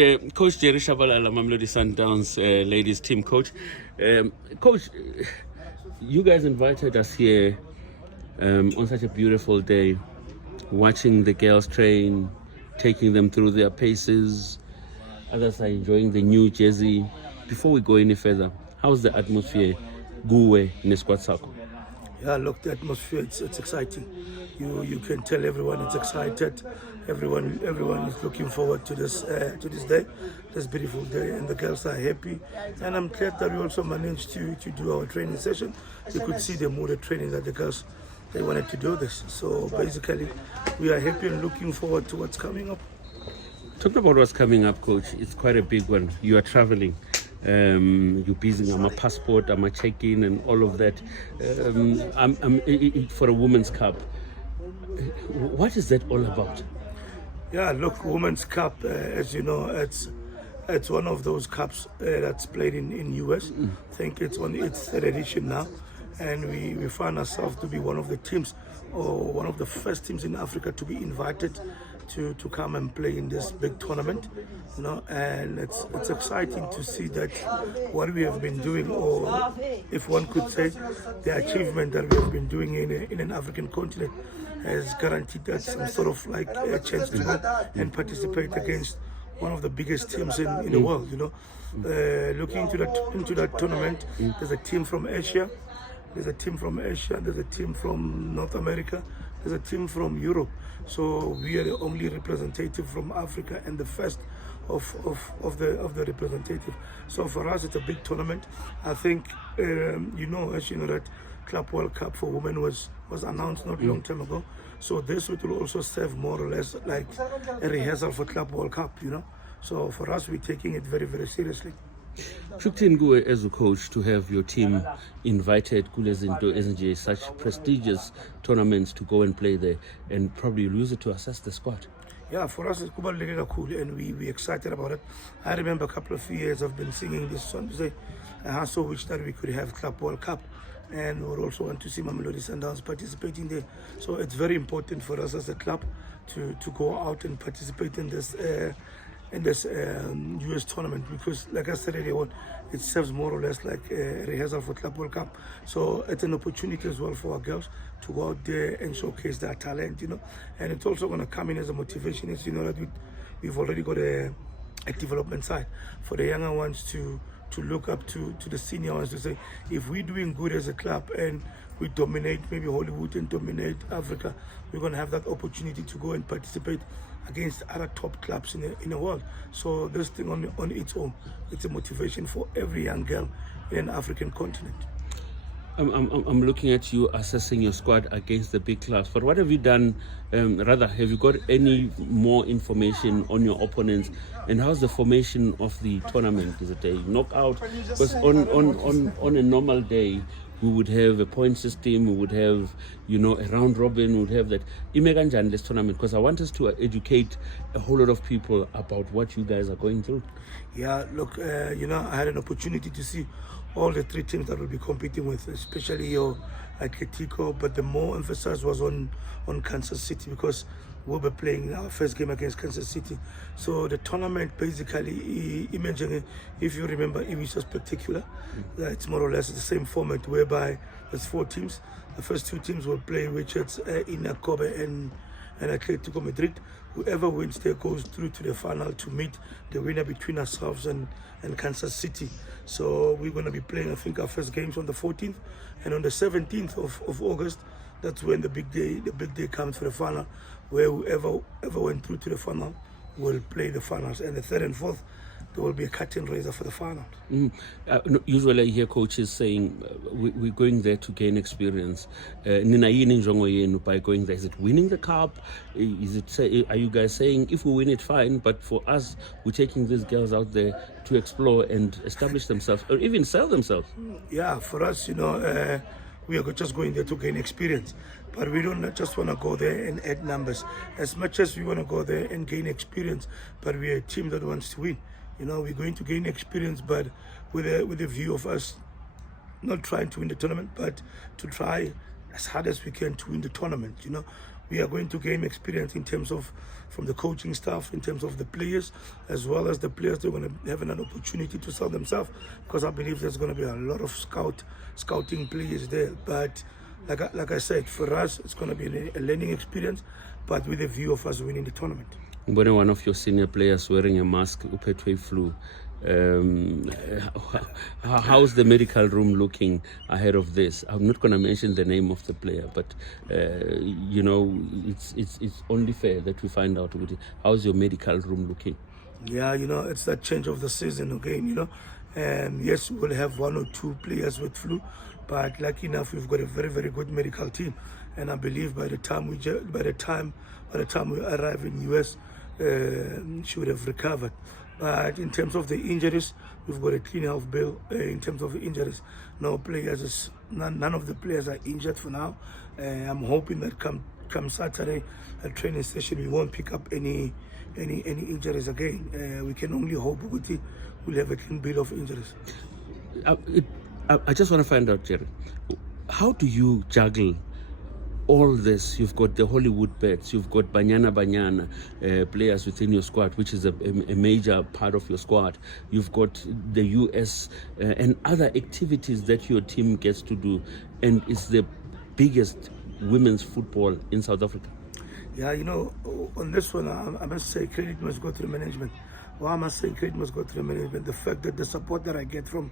Coach Jerry Tshabalala, Mamelodi Sundowns ladies team coach. Coach, you guys invited us here on such a beautiful day, watching the girls train, taking them through their paces. Others are enjoying the new jersey. Before we go any further, how's the atmosphere Guwe in the squad circle? Yeah, look, the atmosphere, it's exciting. You can tell everyone is excited. Everyone is looking forward to this day, this beautiful day, and the girls are happy. And I'm glad that we also managed to do our training session. You could see the mood of training that the girls, they wanted to do this. So basically, we are happy and looking forward to what's coming up. Talking about what's coming up, Coach, it's quite a big one. You are traveling. You're busy. I'm a passport, I'm a check-in, and all of that. For a Women's Cup. What is that all about? Yeah, look, Women's Cup, as you know, it's one of those cups that's played in US. I think it's on its third edition now, and we find ourselves to be one of the teams, or one of the first teams in Africa to be invited to come and play in this big tournament, you know. And it's exciting to see that what we have been doing, or if one could say, the achievement that we have been doing in an African continent, has guaranteed us some sort of like a chance to go and participate against one of the biggest teams in the world, you know. Looking into that tournament, there's a team from Asia, there's a team from North America, there's a team from Europe. So we are the only representative from Africa and the first of the representative. So for us, it's a big tournament. I think as you know that Club World Cup for women was announced not long time ago. So this will also serve more or less like a rehearsal for Club World Cup, you know. So for us, we're taking it very, very seriously. Shukti Nguwe as a coach, to have your team invited Kulezinto SNJ, such prestigious tournaments, to go and play there, and probably use it to assess the squad. Yeah, for us it's cool, and we're excited about it. I remember a couple of years I've been singing this song to say I so wish that we could have Club World Cup, and we also want to see Mamelodi Sundowns participating there. So it's very important for us as a club to go out and participate in this US tournament, because like I said earlier on, it serves more or less like a rehearsal for Club World Cup. So it's an opportunity as well for our girls to go out there and showcase their talent, you know. And it's also going to come in as a motivation, as you know that we've already got a development side for the younger ones to look up to the senior ones, to say, if we're doing good as a club and we dominate maybe Hollywood and dominate Africa, we're going to have that opportunity to go and participate against other top clubs in the world. So this thing on its own, it's a motivation for every young girl in an African continent. I'm looking at you assessing your squad against the big clubs. But what have you done? Have you got any more information on your opponents? And how's the formation of the tournament? Is it a knockout? Because on a normal day, we would have a point system, we would have, a round robin, we would have that. Imeganjan, this tournament, because I want us to educate a whole lot of people about what you guys are going through. Yeah, look, I had an opportunity to see all the three teams that will be competing with, especially your Atletico, but the more emphasis was on Kansas City, because we'll be playing our first game against Kansas City. So the tournament, basically, imagine, if you remember, it was just spectacular. It's more or less the same format, whereby there's 4 teams. The first 2 teams will play, which is in Kobe and Atletico Madrid. Whoever wins there goes through to the final to meet the winner between ourselves and Kansas City. So we're going to be playing, I think, our first games on the 14th, and on the 17th of August, that's when the big day comes for the final, where whoever went through to the final will play the finals, and the 3rd and 4th, there will be a curtain raiser for the final. Usually I hear coaches saying, we're going there to gain experience. By going there, is it winning the cup? Are you guys saying, if we win it, fine, but for us, we're taking these girls out there to explore and establish themselves, or even sell themselves? Yeah, for us, we are just going there to gain experience, but we don't just want to go there and add numbers. As much as we want to go there and gain experience, but we're a team that wants to win. We're going to gain experience, but with a view of us not trying to win the tournament, but to try as hard as we can to win the tournament. we are going to gain experience in terms of from the coaching staff, in terms of the players, as well as the players. They're going to have an opportunity to sell themselves, because I believe there's going to be a lot of scouting players there. But like I said, for us, it's going to be a learning experience, but with a view of us winning the tournament. When one of your senior players wearing a mask, upetwe flu, how's the medical room looking ahead of this? I'm not going to mention the name of the player, but you know, it's only fair that we find out how's your medical room looking. Yeah, you know, it's that change of the season again, you know. Yes, we'll have one or two players with flu, but lucky enough, we've got a very, very good medical team, and I believe by the time we arrive in US, she would have recovered. But in terms of the injuries, we've got a clean health bill. In terms of the injuries, none of the players are injured for now. I'm hoping that come Saturday, a training session, we won't pick up any injuries again. We can only hope we'll have a clean bill of injuries. I just want to find out, Jerry, how do you juggle all this? You've got the Hollywood bets, you've got Banyana players within your squad, which is a major part of your squad. You've got the US and other activities that your team gets to do, and it's the biggest women's football in South Africa. Yeah, you know, on this one, I must say credit must go to the management. Well, I must say credit must go to the management. The fact that the support that I get from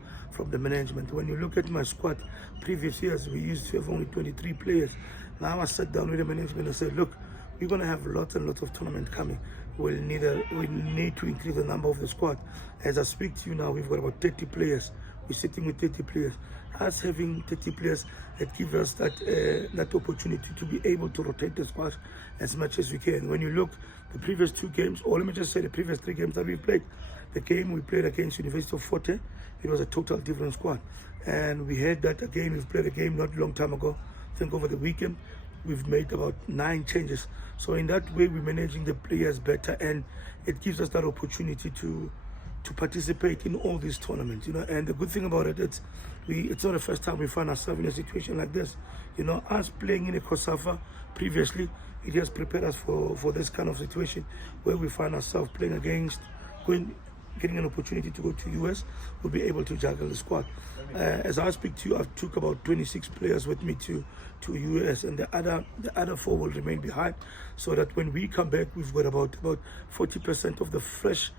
the management. When you look at my squad, previous years we used to have only 23 players. Now I sat down with the management and said, look, we're going to have lots and lots of tournaments coming. We need to increase the number of the squad. As I speak to you now, we've got about 30 players. We're sitting with 30 players. Us having 30 players, it gives us that opportunity to be able to rotate the squad as much as we can. When you look, the previous 2 games, or let me just say the previous 3 games that we played, the game we played against University of Forte, it was a total different squad. And we had that again, we've played a game not a long time ago. I think over the weekend, we've made about 9 changes. So in that way, we're managing the players better, and it gives us that opportunity to participate in all these tournaments, you know. And the good thing about it, it's not the first time we find ourselves in a situation like this. You know, us playing in a COSAFA previously, it has prepared us for this kind of situation where we find ourselves playing against, getting an opportunity to go to US, we'll be able to juggle the squad. As I speak to you, I've took about 26 players with me to US, and the other 4 will remain behind, so that when we come back, we've got about 40% of the fresh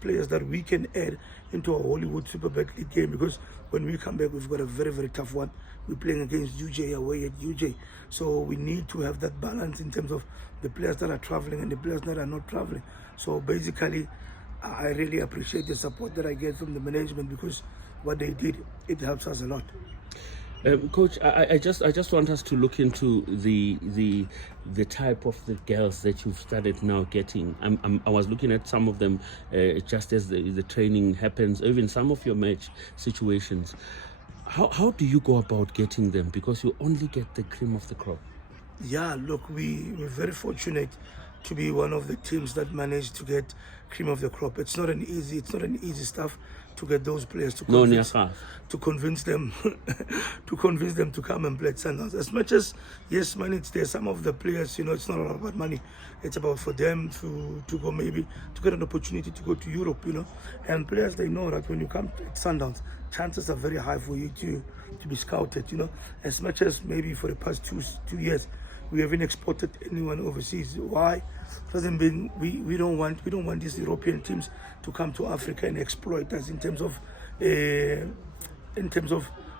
players that we can add into our Hollywood Superbet League game, because when we come back, we've got a very, very tough one. We're playing against UJ away at UJ. So we need to have that balance in terms of the players that are traveling and the players that are not traveling. So basically, I really appreciate the support that I get from the management, because what they did, it helps us a lot. Coach, I just want us to look into the type of the girls that you've started now getting. I was looking at some of them just as the training happens, even some of your match situations. How do you go about getting them? Because you only get the cream of the crop. Yeah, look, we're very fortunate to be one of the teams that managed to get cream of the crop. It's not an easy stuff to get those players to convince them to come and play at Sundowns. As much as, yes, money it's there, some of the players, you know, it's not all about money. It's about for them to go, maybe to get an opportunity to go to Europe, you know. And players, they know that when you come to Sundowns, chances are very high for you to be scouted, you know. As much as maybe for the past two years, we haven't exported anyone overseas. Why? Because we don't want these European teams to come to Africa and exploit us in terms of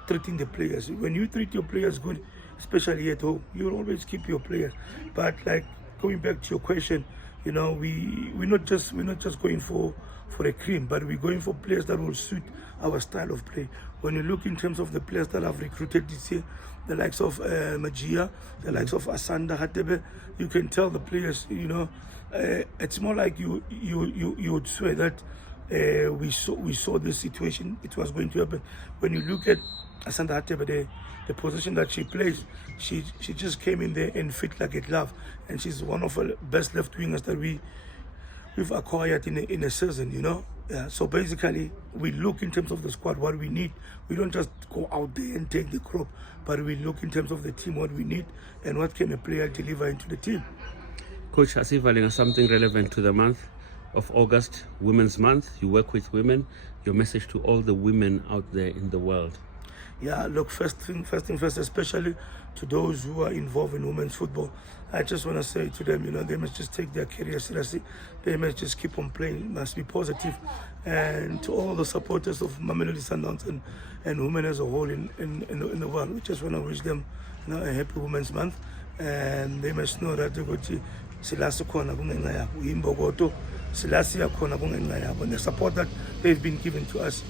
treating the players. When you treat your players good, especially at home, you will always keep your players. But like going back to your question, you know, we're not just going for a cream, but we're going for players that will suit our style of play. When you look in terms of the players that I've recruited this year, the likes of Magia, the likes of Asanda Hatebe, you can tell the players, you know, it's more like you would swear that we saw this situation, it was going to happen. When you look at Asanda Hatebe, the position that she plays, she just came in there and fit like a glove, and she's one of the best left wingers that we've acquired in a season, you know. Yeah, so basically, we look in terms of the squad what we need. We don't just go out there and take the crop, but we look in terms of the team what we need and what can a player deliver into the team. Coach Asivalinga, something relevant to the month of August, Women's Month. You work with women. Your message to all the women out there in the world. Yeah, look, first thing first, especially to those who are involved in women's football, I just want to say to them, they must just take their career seriously. They must just keep on playing, must be positive. And to all the supporters of Mamelodi Sundowns and women as a whole in the world, we just want to wish them a happy Women's Month. And they must know that the support that they've been given to us.